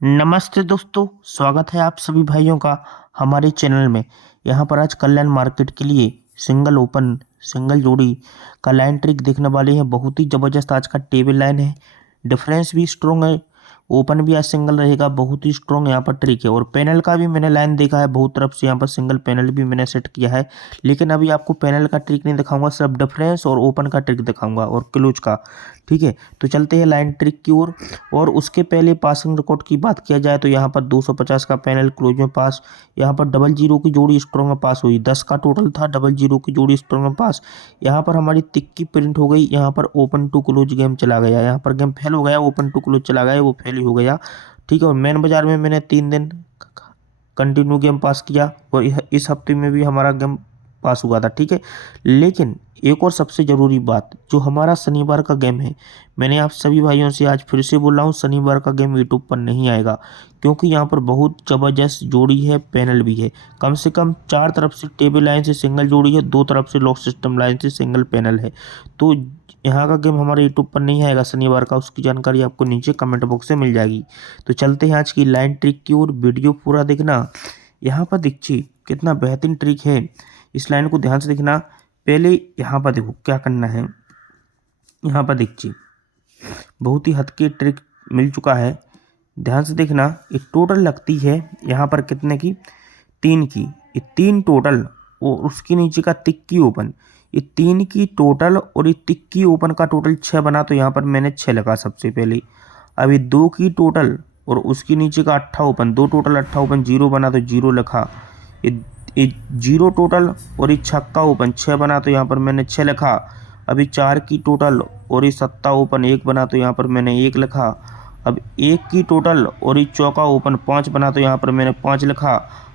नमस्ते दोस्तों, स्वागत है आप सभी भाइयों का हमारे चैनल में। यहाँ पर आज कल्याण मार्केट के लिए सिंगल ओपन सिंगल जोड़ी का लाइन ट्रिक देखने वाले हैं। बहुत ही ज़बरदस्त आज का टेबल लाइन है। डिफरेंस भी स्ट्रॉन्ग है, ओपन भी आज सिंगल रहेगा। बहुत ही स्ट्रॉन्ग यहाँ पर ट्रिक है। और पैनल का भी मैंने लाइन देखा है बहुत तरफ से, यहाँ पर सिंगल पैनल भी मैंने सेट किया है। लेकिन अभी आपको पैनल का ट्रिक नहीं दिखाऊंगा, सिर्फ डिफरेंस और ओपन का ट्रिक दिखाऊंगा और क्लोज का। ठीक है, तो चलते हैं लाइन ट्रिक की ओर। और उसके पहले पासिंग रिकॉर्ड की बात किया जाए तो यहाँ पर 250 का पैनल क्लोज में पास। यहाँ पर डबल जीरो की जोड़ी स्ट्रॉन्ग में पास हुई। 10 का टोटल था, डबल जीरो की जोड़ी स्ट्रॉन्ग में पास। यहाँ पर हमारी तिक्की प्रिंट हो गई। यहाँ पर ओपन टू क्लोज गेम चला गया। यहाँ पर गेम फेल हो गया, ओपन टू क्लोज चला गया, वो फेल ही हो गया। ठीक है, और मेन बाजार में मैंने 3 दिन कंटिन्यू गेम पास किया और इस हफ्ते में भी हमारा गेम पास हुआ था। ठीक है, लेकिन एक और सबसे ज़रूरी बात, जो हमारा शनिवार का गेम है, मैंने आप सभी भाइयों से आज फिर से बोल रहा हूँ, शनिवार का गेम यूट्यूब पर नहीं आएगा। क्योंकि यहाँ पर बहुत ज़बरदस्त जोड़ी है, पैनल भी है। कम से कम 4 तरफ से टेबल लाइन से सिंगल जोड़ी है, 2 तरफ से लॉक सिस्टम लाइन से सिंगल पैनल है। तो यहाँ का गेम हमारे यूट्यूब पर नहीं आएगा शनिवार का। उसकी जानकारी आपको नीचे कमेंट बॉक्स में मिल जाएगी। तो चलते हैं आज की लाइन ट्रिक की ओर, वीडियो पूरा देखना। यहाँ पर देखिए कितना बेहतरीन ट्रिक है, इस लाइन को ध्यान से देखना। पहले यहाँ पर देखो क्या करना है। यहाँ पर देखिए बहुत ही हद की ट्रिक मिल चुका है, ध्यान से देखना। ये टोटल लगती है यहाँ पर कितने की, 3 की। ये 3 टोटल और उसके नीचे का तिक्की ओपन, ये 3 की टोटल और ये तिक्की ओपन का टोटल 6 बना। तो यहाँ पर मैंने 6 लगा सबसे पहले। अभी 2 की टोटल और उसके नीचे का 8 ओपन, 2 टोटल 8 ओपन 0 बना तो 0 लिखा। ये 0 टोटल और ये छक्का ओपन 6 बना तो यहाँ पर मैंने 6 लिखा। अभी 4 की टोटल और ये सत्ता ओपन 1 बना तो यहाँ पर मैंने 1 लिखा। अब 1 की टोटल और ये चौका ओपन 5 बना तो यहाँ पर मैंने 5 लिखा।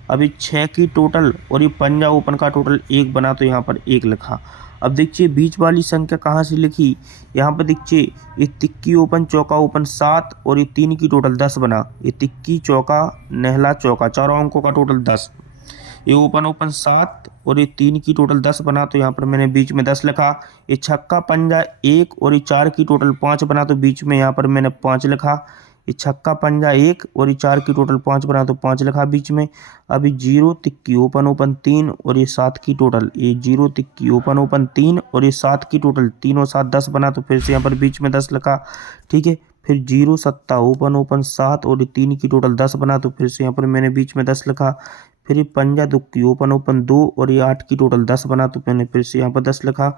अभी 6 की टोटल और ये पंजा ओपन का टोटल 1 बना तो यहाँ पर 1 लिखा। अब देखिए बीच वाली संख्या कहाँ से लिखी, यहाँ पर देखिए ये तिक्की ओपन चौका ओपन 7 और ये 3 की टोटल 10 बना। ये तिक्की चौका नेहला चौका चारों अंकों का टोटल 10। ये ओपन ओपन 7 और ये 3 की टोटल 10 बना तो यहाँ पर मैंने बीच में 10 लिखा। ये छक्का पंजा 1 और ये 4 की टोटल 5 बना तो बीच में यहाँ पर मैंने 5 लिखा। ये छक्का पंजा 1 और ये 4 की टोटल 5 बना तो 5 लिखा बीच में। अभी 0 तिक्की ओपन ओपन 3 और ये 7 की टोटल, ये 0 तिक्की ओपन ओपन 3 और ये 7 की टोटल, 3 और 7 10 बना तो फिर से यहाँ पर बीच में 10 लिखा। ठीक है, फिर 0 सत्ता ओपन ओपन 7 और ये 3 की टोटल 10 बना तो फिर से यहाँ पर मैंने बीच में 10 लिखा। फिर ये पंजा दुक्की ओपन ओपन 2 और ये 8 की टोटल 10 बना तो मैंने फिर से यहाँ पर 10 लिखा।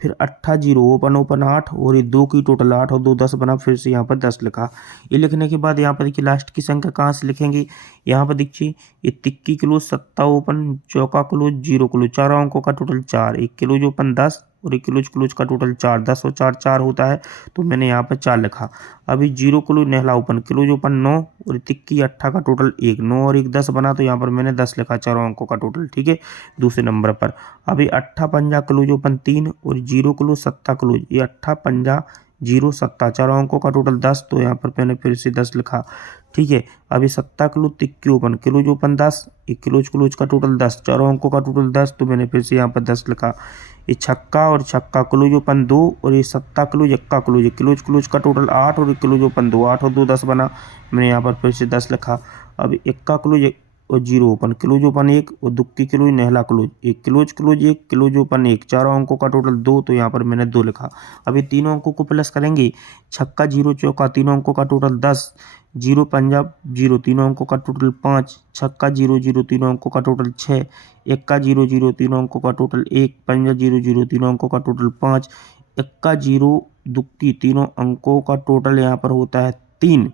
फिर 8 जीरो ओपन ओपन 8 और ये 2 की टोटल 8 और 2 10 बना, फिर से यहाँ पर 10 लिखा। ये लिखने के बाद यहाँ पर देखिए लास्ट की संख्या कहाँ से लिखेंगे। यहाँ पर देखिए ये तिक्की क्लोज सत्ता ओपन चौका क्लोज 0 क्लोज, चारों अंकों का टोटल 4, एक क्लोज ओपन 10 और एक क्लोज क्लोज का टोटल 4, 10 और 4 4 होता है तो मैंने यहाँ पर 4 लिखा। अभी 0 close Nehla open close open 9 और तिक्की 8 का टोटल 1, 9 और 1 10 बना तो यहाँ पर मैंने 10 लिखा, चारों अंकों का टोटल। ठीक है, दूसरे नंबर पर अभी 8 पंजा क्लोज ओपन 3 और 0 क्लोज सत्ता क्लोज, ये 8 पंजा 0 सत्ता, चारों अंकों का टोटल 10 तो यहाँ पर मैंने फिर से 10 लिखा। ठीक है, अभी सत्ता close tikki open close open 10, एक क्लोज क्लोज का टोटल 10, चारों अंकों का टोटल 10 तो मैंने फिर से यहाँ पर 10 लिखा। ये छक्का और छक्का क्लोज ओपन 2 और ये सत्ता close Ekka close, close close का टोटल 8 और क्लोज ओपन 2, 8 और 2 10 बना, मैंने यहाँ पर फिर से 10 लिखा। अब एक्का क्लोज और 0 ओपन क्लोज ओपन 1 और दुक्की क्लोज नेहला क्लोज, एक क्लोज क्लोज 1 क्लोज ओपन 1, चारों अंकों का टोटल 2 तो यहाँ पर मैंने 2 लिखा। अभी तीनों अंकों को प्लस करेंगे, छक्का 0 चौका तीनों अंकों का टोटल 10, 0 पंजाब 0 तीनों अंकों का टोटल 5, छक्का 0 0 तीनों अंकों का टोटल 6, एक्का 0 0 तीनों अंकों का टोटल 1, पंजा 0 0 तीनों अंकों का टोटल 5, एक्का 0 दुक्की तीनों अंकों का टोटल यहाँ पर होता है 3,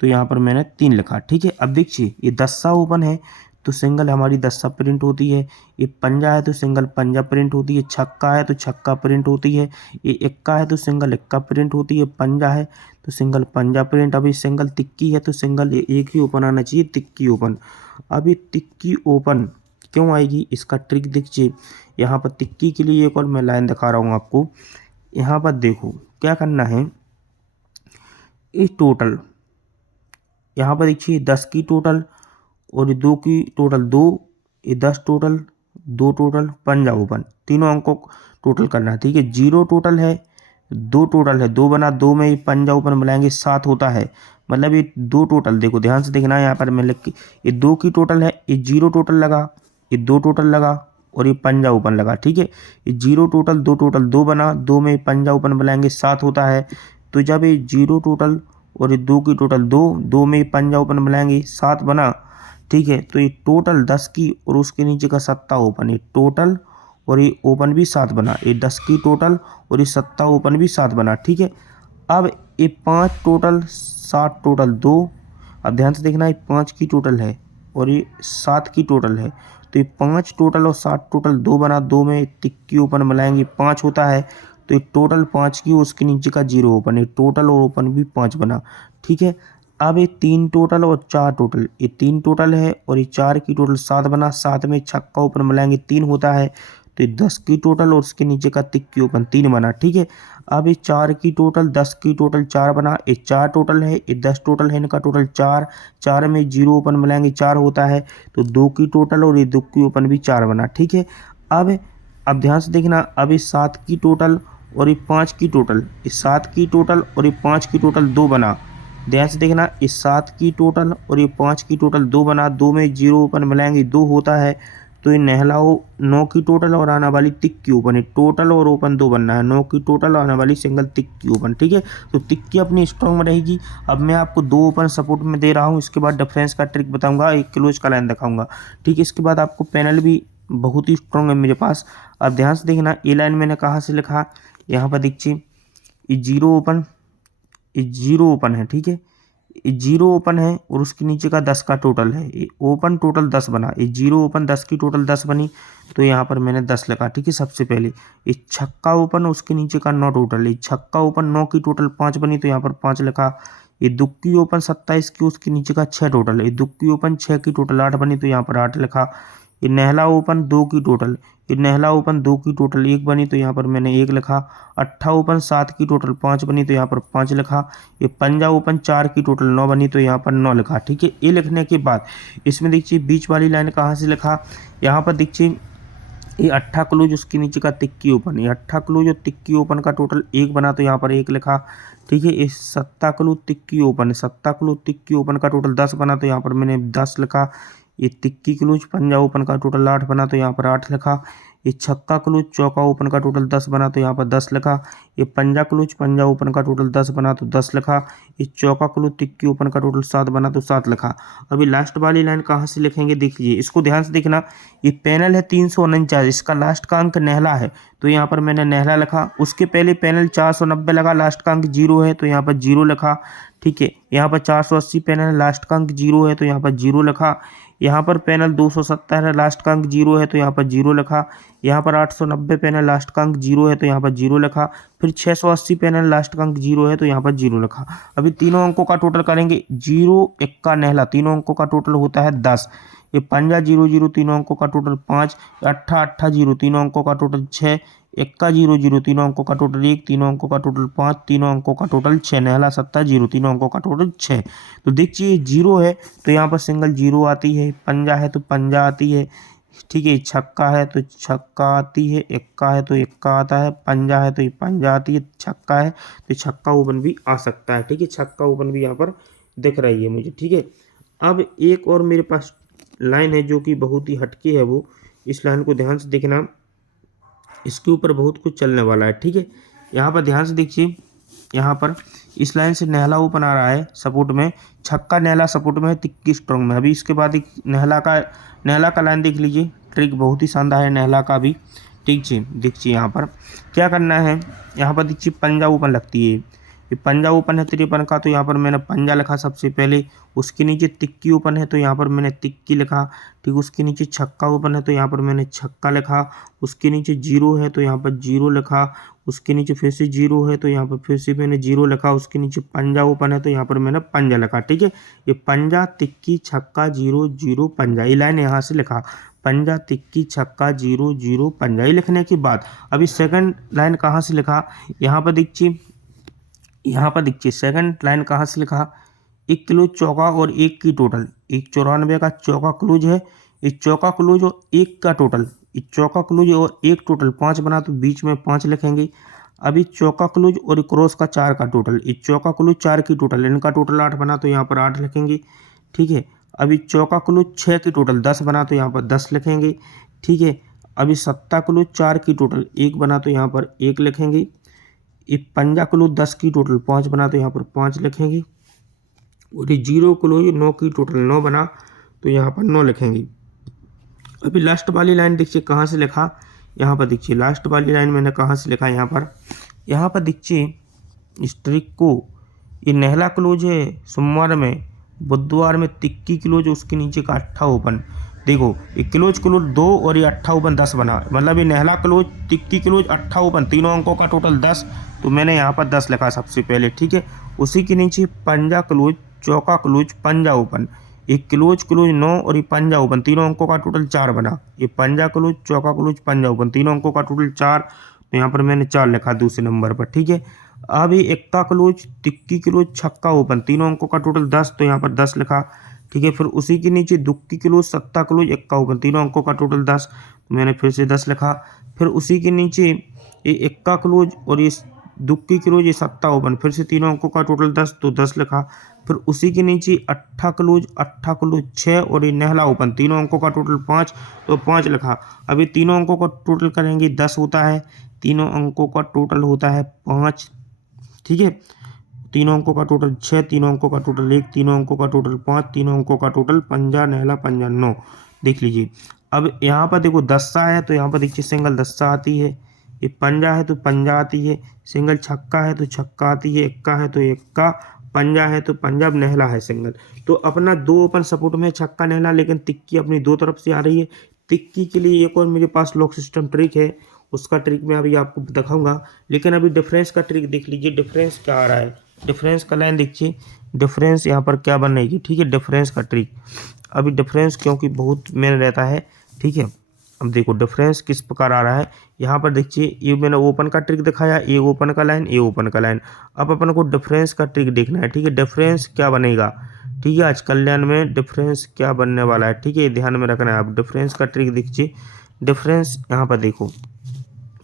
तो यहाँ पर मैंने 3 लिखा। ठीक है, अब देखिए ये 10सा ओपन है तो सिंगल हमारी 10सा प्रिंट होती है, ये पंजा है तो सिंगल पंजा प्रिंट होती है, छक्का है तो छक्का प्रिंट होती है, ये एक्का है तो सिंगल एक्का प्रिंट होती है, पंजा है तो सिंगल पंजा प्रिंट। अभी सिंगल तिक्की है तो सिंगल एक ही ओपन आना चाहिए, तिक्की ओपन। अभी तिक्की ओपन क्यों आएगी, इसका ट्रिक देखिए। यहाँ पर तिक्की के लिए एक और मैं लाइन दिखा रहा हूँ आपको। यहाँ पर देखो क्या करना है, ये टोटल यहाँ पर देखिए 10 की टोटल और 2 की टोटल 2, ये 10 टोटल 2 टोटल पंजा ओपन, तीनों अंकों को टोटल करना है। ठीक है, 0 टोटल है 2 टोटल है 2 बना, 2 में ये पंजा ओपन मिलाएंगे 7 होता है, मतलब ये दो टोटल, देखो ध्यान से देखना है यहाँ पर मैं लिख के, ये दो की टोटल है, ये जीरो टोटल लगा, ये दो टोटल लगा और ये पंजा ओपन लगा। ठीक है, ये जीरो टोटल दो बना, दो में पंजा ओपन बनाएंगे 7 होता है। तो जब ये जीरो टोटल और ये दो की टोटल दो, दो में पंजा ओपन बनाएंगे 7 बना। ठीक है, तो ये टोटल 10 की और उसके नीचे का सत्ता ओपन, ये टोटल और ये ओपन भी 7 बना, ये 10 की टोटल और ये सत्ता ओपन भी 7 बना। ठीक है, अब ये 5 टोटल 7 टोटल 2, अब ध्यान से देखना, ये 5 की टोटल है और ये 7 की टोटल है। तो ये 5 टोटल और 7 टोटल 2 बना, दो में तिक्की ओपन मिलाएंगे 5 होता है। तो ये टोटल 5 की, उसके नीचे का जीरो ओपन, ये टोटल और ओपन भी 5 बना। ठीक है, अब ये 3 टोटल और 4 टोटल, ये 3 टोटल है और ये 4 की टोटल 7 बना, 7 में छक्का ओपन मिलाएंगे 3 होता है। तो ये 10 की टोटल और उसके नीचे का तिक्की ओपन 3 बना। ठीक है, अब ये 4 की टोटल 10 की टोटल 4 बना, ये 4 टोटल है, ये 10 टोटल है, इनका टोटल 4, 4 में जीरो ओपन मिलाएंगे 4 होता है। तो 2 की टोटल और ये 2 की ओपन भी 4 बना। ठीक है, अब ध्यान से देखना, अब ये 7 की टोटल और ये 5 की टोटल, ये 7 की टोटल और ये 5 की टोटल 2 बना। ध्यान से देखना, ये 7 की टोटल और ये 5 की टोटल 2 बना, 2 में जीरो ओपन मिलाएंगे 2 होता है। तो ये नहलाओ 9 की टोटल और आने वाली तिक्की ओपन, टोटल और ओपन 2 बनना है, 9 की टोटल आने वाली सिंगल तिक्की ओपन। ठीक है, तो तिक्की अपनी स्ट्रॉन्ग में रहेगी। अब मैं आपको 2 ओपन सपोर्ट में दे रहा हूँ, इसके बाद डिफरेंस का ट्रिक बताऊंगा, एक क्लोज का लाइन दिखाऊंगा। ठीक है, इसके बाद आपको पैनल भी बहुत ही स्ट्रॉन्ग है मेरे पास। अब ध्यान से देखना, ये लाइन मैंने कहाँ से लिखा, यहाँ पर देखिए ये जीरो ओपन, ये जीरो ओपन है। ठीक है, ये जीरो ओपन है और उसके नीचे का 10 का टोटल है, ये ओपन टोटल 10 बना, ये जीरो ओपन 10 की टोटल 10 बनी। तो यहाँ पर मैंने 10 लिखा। ठीक है, सबसे पहले ये छक्का ओपन, उसके नीचे का 9 टोटल, ये छक्का ओपन 9 की टोटल 5 बनी, तो यहाँ पर 5 लिखा। ये दुक्की ओपन 27 की, उसके नीचे का 6 टोटल, ये दुक्की ओपन 6 की टोटल 8 बनी, तो यहाँ पर 8 लिखा। ये नहला ओपन 2 की टोटल, ये नहला ओपन 2 की टोटल 1 बनी, तो यहाँ पर मैंने 1 लिखा। अट्ठा ओपन 7 की टोटल 5 बनी, तो यहाँ पर 5 लिखा। ये पंजा ओपन 4 की टोटल 9 बनी, तो यहाँ पर 9 लिखा। ठीक है, ये लिखने के बाद इसमें देखिए बीच वाली लाइन कहाँ से लिखा, यहाँ पर देखिए ये अट्ठा क्लोज, उसके नीचे का तिक्की ओपन, ये अट्ठा क्लोज और तिक्की ओपन का टोटल 1 बना, तो यहाँ पर 1 लिखा। ठीक है, इस सत्ता क्लोज तिक्की ओपन, सत्ता क्लोज तिक्की ओपन का टोटल 10 बना, तो यहाँ पर मैंने 10 लिखा। ये तिक्की क्लोज पंजा ओपन का टोटल 8 बना, तो यहाँ पर 8 लिखा। ये छक्का क्लोज चौका ओपन का टोटल 10 बना, तो यहाँ पर 10 लिखा। ये पंजा क्लोज पंजा ओपन का टोटल 10 बना, तो 10 लिखा। ये चौका क्लोज तिक्की ओपन का टोटल 7 बना, तो 7 लिखा। अभी लास्ट वाली लाइन कहाँ से लिखेंगे देख लीजिए, इसको ध्यान से देखना। ये पैनल है 349, इसका लास्ट का अंक नहला है, तो यहाँ पर मैंने नहला लिखा। उसके पहले पैनल 490 लगा, लास्ट का अंक 0 है, तो यहाँ पर 0 लिखा। ठीक है, यहाँ पर 480 पैनल, लास्ट का अंक 0 है, तो यहाँ पर 0 लिखा। यहाँ पर पैनल 270 है, लास्ट का अंक 0 है, तो यहाँ पर 0 लिखा। यहाँ पर 890 पैनल, लास्ट का अंक 0 है, तो यहाँ पर 0 लिखा। फिर 680 पैनल, लास्ट का अंक 0 है, तो यहाँ पर 0 लिखा। अभी तीनों अंकों का टोटल करेंगे, 0 1 नहला, तीनों अंकों का टोटल होता है 10। ये पंजा 0 0, तीनों अंकों का टोटल 5। अट्ठा अट्ठा 0, तीनों अंकों का टोटल 6। इक्का 0 0, तीनों अंकों का टोटल 1, तीनों अंकों का टोटल 5, तीनों अंकों का टोटल 6। नहला सत्ता 0, तीनों अंकों का टोटल 6। तो देखिए 0 है तो यहाँ पर सिंगल 0 आती है, पंजा है तो पंजा आती है। ठीक है, छक्का है तो छक्का आती है, इक्का है तो इक्का आता है, पंजा है तो ये पंजा आती है, छक्का है तो छक्का ओपन भी आ सकता है। ठीक है, छक्का ओपन भी यहाँ पर दिख रही है मुझे। ठीक है, अब एक और मेरे पास लाइन है जो कि बहुत ही हटके है, वो इस लाइन को ध्यान से देखना, इसके ऊपर बहुत कुछ चलने वाला है। ठीक है, यहाँ पर ध्यान से देखिए, यहाँ पर इस लाइन से नहला ओपन आ रहा है सपोर्ट में, छक्का नहला सपोर्ट में है, तिक्की स्ट्रॉन्ग में। अभी इसके बाद एक नहला का लाइन देख लीजिए, ट्रिक बहुत ही शानदार है नहला का भी। ठीक जी, देखिए यहाँ पर क्या करना है, यहाँ पर देखिए पंजा ओपन लगती है, ये पंजा ओपन है 53 का, तो यहाँ पर मैंने पंजा लिखा सबसे पहले। उसके नीचे तिक्की ओपन है, तो यहाँ पर मैंने तिक्की लिखा। ठीक, उसके नीचे छक्का ओपन है, तो यहाँ पर मैंने छक्का लिखा। उसके नीचे 0 है, तो यहाँ पर 0 लिखा। उसके नीचे फिर से 0 है, तो यहाँ पर फिर से मैंने 0 लिखा। उसके नीचे पंजा ओपन है, तो यहाँ पर मैंने पंजा लिखा। ठीक है, ये पंजा तिक्की छक्का 0 0 पंजा, ये लाइन यहाँ से लिखा, पंजा तिक्की छक्का 0 0 पंजा। ये लिखने के बाद अभी सेकंड लाइन कहाँ से लिखा, यहाँ पर देखिए सेकंड लाइन कहाँ से लिखा, 1 क्लोज चौका और 1 की टोटल, 194 का चौका क्लोज है, एक चौका क्लोज और 1 का टोटल, एक चौका क्लोज और 1 टोटल 5 बना, तो बीच में 5 लिखेंगे। अभी चौका क्लोज और क्रॉस का 4 का टोटल, ये चौका क्लोज 4 की टोटल, इनका टोटल 8 बना तो यहाँ पर 8 लिखेंगे। ठीक है, अभी चौका क्लोज 6 की टोटल 10 बना तो यहाँ पर 10 लिखेंगे। ठीक है, अभी सत्ता क्लोज 4 की टोटल 1 बना तो यहाँ पर 1 लिखेंगे। ये पंजा क्लोज 10 की टोटल 5 बना तो यहाँ पर 5 लिखेंगे। और ये जीरो क्लोज 9 की टोटल 9 बना तो यहाँ पर 9 लिखेंगे। अभी लास्ट वाली लाइन देखिए कहाँ से लिखा, यहाँ पर देखिए लास्ट वाली लाइन मैंने कहाँ से लिखा, यहाँ पर देखिए इस ट्रिक को, ये नहला क्लोज है सोमवार में, बुधवार में तिक्की क्लोज, उसके नीचे का अट्ठा ओपन। देखो ये क्लोज क्लोज 2 और ये अट्ठा ओपन 10 बना, मतलब ये नहला क्लोज, तिक्की क्लोज, अट्ठा ओपन, तीनों अंकों का टोटल 10, तो मैंने यहाँ पर 10 लिखा सबसे पहले। ठीक है, उसी के नीचे पंजा क्लोज, चौका क्लोज, पंजा ओपन, ये क्लोज क्लोज 9 और ये पंजा ओपन, तीनों अंकों का टोटल 4 बना। ये पंजा क्लोज, चौका क्लोज, पंजा ओपन, तीनों अंकों का टोटल 4, तो यहाँ पर मैंने 4 लिखा दूसरे नंबर पर। ठीक है, अब ये इक्का क्लोज, तिक्की क्लोज, छक्का ओपन, तीनों अंकों का टोटल 10, तो यहाँ पर 10 लिखा। ठीक है, फिर उसी के नीचे दुक्की क्लोज, सत्ता क्लोज, इक्का ओपन, तीनों अंकों का टोटल 10, तो मैंने फिर से 10 लिखा। फिर उसी के नीचे ये इक्का क्लोज और ये दुक्की क्लोज, ये सत्ता ओपन, फिर से तीनों अंकों का टोटल 10, तो 10 लिखा। फिर उसी के नीचे अट्ठा क्लोज 6 और ये नहला ओपन, तीनों अंकों का टोटल 5, तो 5 लिखा। अभी तीनों अंकों का टोटल करेंगे 10 होता है, तीनों अंकों का टोटल होता है 5। ठीक है, तीनों अंकों का टोटल 6, तीनों अंकों का टोटल 1, तीनों अंकों का टोटल 5, तीनों अंकों का टोटल पंजा, नहला, पंजा 9। देख लीजिए, अब यहाँ पर देखो दस्सा है तो यहाँ पर देखिए सिंगल दस्सा आती है, ये पंजा है तो पंजा आती है, सिंगल छक्का है तो छक्का आती है, इक्का है तो इक्का, पंजा है तो पंजाब, नहला है सिंगल। तो अपना 2 ओपन सपोर्ट में छक्का नहला, लेकिन तिक्की अपनी 2 तरफ से आ रही है। तिक्की के लिए एक और मेरे पास लॉक सिस्टम ट्रिक है, उसका ट्रिक मैं अभी आपको दिखाऊंगा, लेकिन अभी डिफरेंस का ट्रिक देख लीजिए, डिफरेंस क्या आ रहा है, डिफरेंस का लाइन देखिए, डिफरेंस यहाँ पर क्या बनेगी। ठीक है, डिफरेंस का ट्रिक, अभी डिफरेंस क्योंकि बहुत मेन रहता है। ठीक है, अब देखो डिफरेंस किस प्रकार आ रहा है, यहाँ पर देखिए ये मैंने ओपन का ट्रिक दिखाया, ए ओपन का लाइन, ए ओपन का लाइन। अब अपन को डिफरेंस का ट्रिक देखना है। ठीक है, डिफरेंस क्या बनेगा, ठीक है, आज कल्याण में डिफरेंस क्या बनने वाला है। ठीक है, ध्यान में रखना है। आप डिफरेंस का ट्रिक देखिए, डिफरेंस यहाँ पर देखो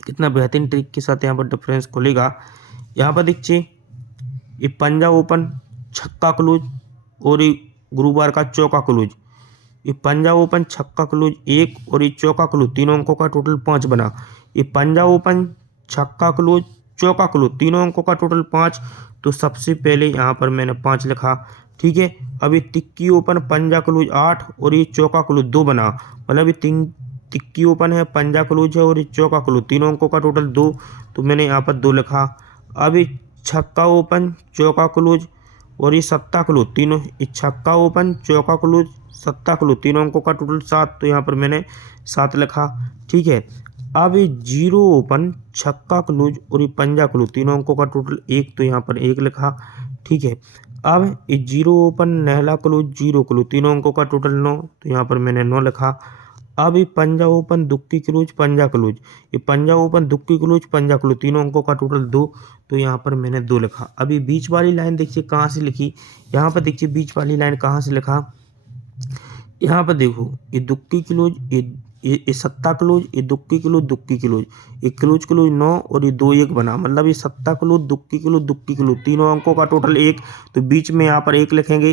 कितना बेहतरीन ट्रिक के साथ यहाँ पर डिफरेंस खुलेगा। यहाँ पर देखिए ये पंजा ओपन, छक्का क्लोज और ये गुरुवार का चौका क्लोज, ये पंजा ओपन, छक्का क्लोज 1 और ये चौका क्लोज, तीनों अंकों का टोटल 5 बना। ये पंजा ओपन, छक्का क्लोज, चौका क्लोज, तीनों अंकों का टोटल 5, तो सबसे पहले यहाँ पर मैंने 5 लिखा। ठीक है, अभी तिक्की ओपन, पंजा क्लोज 8 और ये चौका क्लोज 2 बना, मतलब ये तिक्की ओपन है, पंजा क्लोज है और ये चौका क्लोज, तीनों अंकों का टोटल 2, तो मैंने यहाँ पर 2 लिखा। अभी छक्का ओपन, चौका क्लोज और ये सत्ता क्लोज, तीनों, ये छक्का ओपन, चौका क्लोज, सत्ता क्लोज, तीनों अंकों का टोटल 7, तो यहाँ पर मैंने 7 लिखा। ठीक है, अब ये जीरो ओपन, छक्का क्लोज और ये पंजा क्लोज, तीनों अंकों का टोटल 1, तो यहाँ पर 1 लिखा। ठीक है, अब ये जीरो ओपन, नहला क्लोज, जीरो क्लोज, तीनों अंकों का टोटल 9, तो यहाँ पर मैंने 9 लिखा। अब ये पंजा ओपन, दुक्की क्लोज, पंजा क्लोज, ये पंजा ओपन, दुक्की क्लोज, पंजा क्लोज, तीनों अंकों का टोटल 2, तो यहाँ पर मैंने 2 लिखा। अभी बीच वाली लाइन देखिए कहाँ से लिखी, यहाँ पर देखिए बीच वाली लाइन कहाँ से लिखा, यहाँ पर देखो ये दुक्की क्लोज, ये सत्ता क्लोज, ये दुक्की क्लोज, दुक्की क्लोज, ये क्लोज क्लोज 9 और ये 2 1 बना, मतलब ये सत्ता क्लोज, दुक्की क्लोज, दुक्की क्लोज, तीनों अंकों का टोटल 1, तो बीच में यहाँ पर 1 लिखेंगे।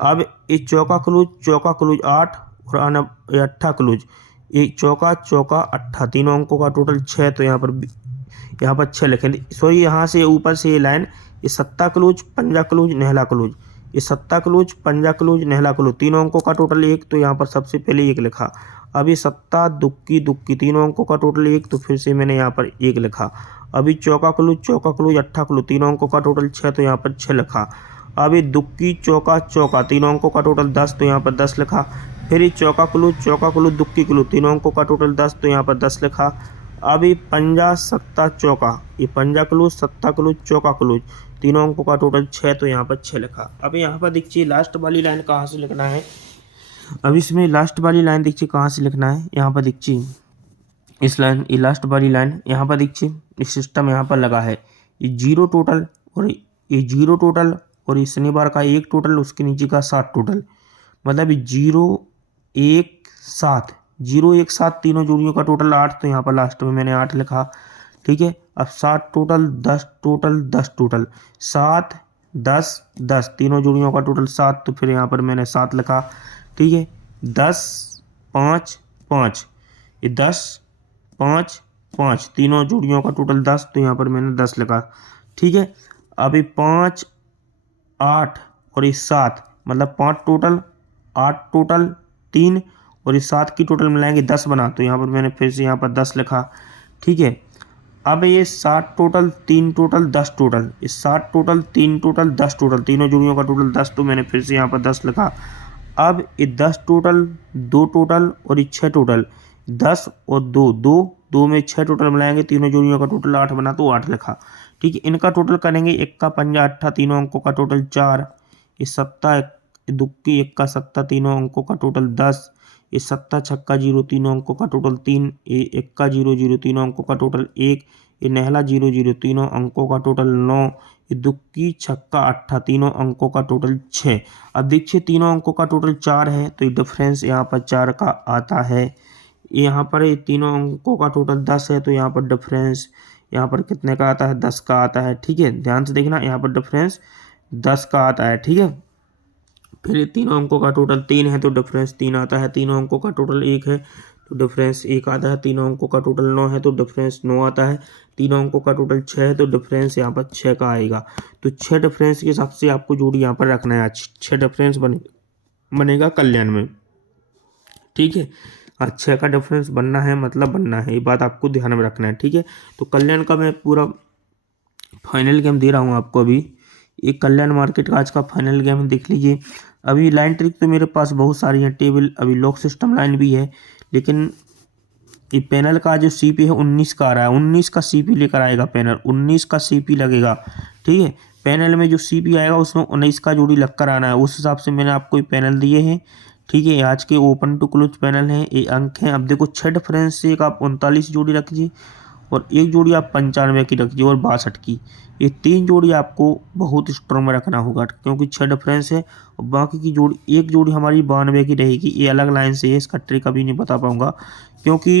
अब ये चौका क्लोज 8 और ये अट्ठा क्लोज, ये चौका चौका अट्ठा, तीनों अंकों का टोटल 6, तो यहाँ पर 6 लिखेंगे। सॉरी, यहाँ से ऊपर से ये लाइन, ये सत्ता क्लोज, पंजा क्लोज, नहला क्लोज, ये सत्ता क्लोज, पंजा क्लोज, नहला क्लोज, तीनों अंकों का टोटल 1, तो यहाँ पर सबसे पहले 1 लिखा। अभी सत्ता, दुक्की, दुक्की, तीनों अंकों का टोटल 1, तो फिर से मैंने यहाँ पर 1 लिखा। अभी चौका क्लोज, अट्ठा क्लोज, तीनों अंकों का टोटल 6, तो यहाँ पर 6 लिखा। अभी दुक्की, चौका, चौका, तीनों अंकों का टोटल 10, तो यहाँ पर 10 लिखा। फिर ये चौका क्लोज, दुक्की क्लोज, तीनों अंकों का टोटल 10, तो यहाँ पर 10 लिखा। अभी पंजा, सत्ता, चौका, ये पंजा क्लोज, सत्ता क्लोज, चौका क्लोज, तीनों अंकों का टोटल 6, तो यहाँ पर 6 लिखा। अब यहाँ पर देखिए लास्ट वाली लाइन कहाँ से लिखना है, अब इसमें लास्ट वाली लाइन देखिए कहाँ से लिखना है, यहाँ पर देखिए इस लाइन, ये लास्ट वाली लाइन, यहाँ पर देखिए इस सिस्टम यहाँ पर लगा है, ये जीरो टोटल और ये जीरो टोटल और ये शनिवार का 1 टोटल, उसके नीचे का 7 टोटल, मतलब 0 1 7, 0 1 7, तीनों जोड़ियों का टोटल 8, तो यहाँ पर लास्ट में मैंने 8 लिखा। ठीक है। अब 7 टोटल, 10 टोटल, 10 टोटल, 7 10 10, तीनों जोड़ियों का टोटल 7, तो फिर यहाँ पर मैंने 7 लिखा। ठीक है। 10 5 5, ये 10 5 5, तीनों जोड़ियों का टोटल 10, तो यहाँ पर मैंने 10 लिखा। ठीक है। अब ये 5 8 और ये 7, मतलब 5 टोटल, 8 टोटल, 3 और ये 7 की टोटल मिलाएंगे 10 बना, तो यहाँ पर मैंने फिर से यहाँ पर 10 लिखा। ठीक है। अब ये 7 टोटल, 3 टोटल, 10 टोटल, ये 7 टोटल, 3 टोटल, 10 टोटल, तीनों जोड़ियों का टोटल 10, तो मैंने फिर से यहाँ पर 10 लिखा। अब ये 10 टोटल, 2 टोटल और ये 6 टोटल, 10 और 2 2 2 में 6 टोटल मिलाएंगे, तीनों जोड़ियों का टोटल 8 बना, तो 8 लिखा। ठीक है। इनका टोटल करेंगे, 1 का पंजा 8, तीनों अंकों का टोटल 4, ये 7 दुक्की 1 का 7, तीनों अंकों का टोटल 10, ये 7 छक्का 0, तीनों अंकों का टोटल 3, ये 1 का 0 0, तीनों अंकों का टोटल 1, ये नहला 0 0, तीनों अंकों का टोटल 9, ये दुक्की छक्का 8, तीनों अंकों का टोटल 6। अब देखिए तीनों अंकों का टोटल 4 है, तो ये डिफरेंस यहाँ पर 4 का आता है। यहाँ पर ये तीनों अंकों का टोटल 10 है, तो यहाँ पर डिफरेंस यहाँ पर कितने का आता है, 10 का आता है। ठीक है। ध्यान से देखना, यहाँ पर डिफरेंस 10 का आता है। ठीक है। फिर ये तीनों अंकों का टोटल 3 है, तो डिफरेंस 3 आता है। तीनों अंकों का टोटल 1 है, तो डिफरेंस 1 आता है। तीनों अंकों का टोटल 9 है, तो डिफरेंस 9 आता है। तीनों अंकों का टोटल 6 है, तो डिफरेंस यहाँ पर 6 का आएगा। तो 6 डिफरेंस के हिसाब से आपको जोड़ी यहाँ पर रखना है। 6 डिफरेंस बनेगा कल्याण में। ठीक है। 6 का डिफरेंस बनना है, मतलब बनना है, ये बात आपको ध्यान में रखना है। ठीक है। तो कल्याण का मैं पूरा फाइनल गेम दे रहा हूँ आपको अभी। ये कल्याण मार्केट का आज का फाइनल गेम देख लीजिए। अभी लाइन ट्रिक तो मेरे पास बहुत सारी हैं, टेबल अभी लॉक सिस्टम लाइन भी है, लेकिन ये पैनल का जो सीपी है 19 का आ रहा है, 19 का सीपी लेकर आएगा पैनल, 19 का सीपी लगेगा। ठीक है। पैनल में जो सीपी आएगा उसमें 19 का जोड़ी लगकर आना है, उस हिसाब से मैंने आपको ये पैनल दिए हैं। ठीक है। आज के ओपन टू क्लोज पैनल हैं, ये अंक हैं। अब देखो 6 डिफरेंस से एक आप 39 जोड़ी रखिए, और एक जोड़ी आप 95 की रखिए, और 62 की। ये 3 जोड़ी आपको बहुत स्ट्रॉन्ग में रखना होगा, क्योंकि 6 डिफरेंस है। और बाकी की जोड़ी, एक जोड़ी हमारी 92 की रहेगी, ये अलग लाइन से है, इसका ट्रिक अभी नहीं बता पाऊंगा, क्योंकि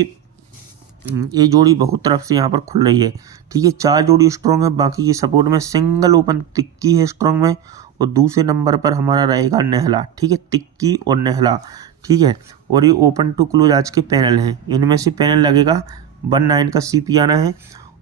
ये जोड़ी बहुत तरफ से यहाँ पर खुल रही है। ठीक है। 4 जोड़ी स्ट्रॉन्ग है, बाकी की सपोर्ट में सिंगल ओपन तिक्की है स्ट्रॉन्ग में, और दूसरे नंबर पर हमारा रहेगा नहला। ठीक है। तिक्की और नहला। ठीक है। और ये ओपन टू क्लोज आज के पैनल हैं, इनमें से पैनल लगेगा 19 का सीपी आना है।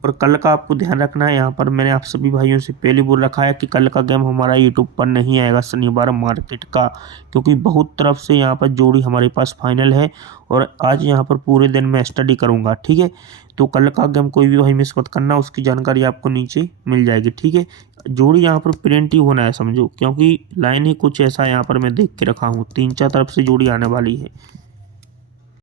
और कल का आपको ध्यान रखना है, यहाँ पर मैंने आप सभी भाइयों से पहले बोल रखा है कि कल का गेम हमारा यूट्यूब पर नहीं आएगा शनिवार मार्केट का, क्योंकि बहुत तरफ से यहाँ पर जोड़ी हमारे पास फाइनल है, और आज यहाँ पर पूरे दिन मैं स्टडी करूँगा। ठीक है। तो कल का गेम कोई भी भाई मिस मत करना, उसकी जानकारी आपको नीचे मिल जाएगी। ठीक है। जोड़ी यहाँ पर प्रिंट ही होना है समझो, क्योंकि लाइन ही कुछ ऐसा यहाँ पर मैं देख के रखा हूँ, 3-4 तरफ से जोड़ी आने वाली है।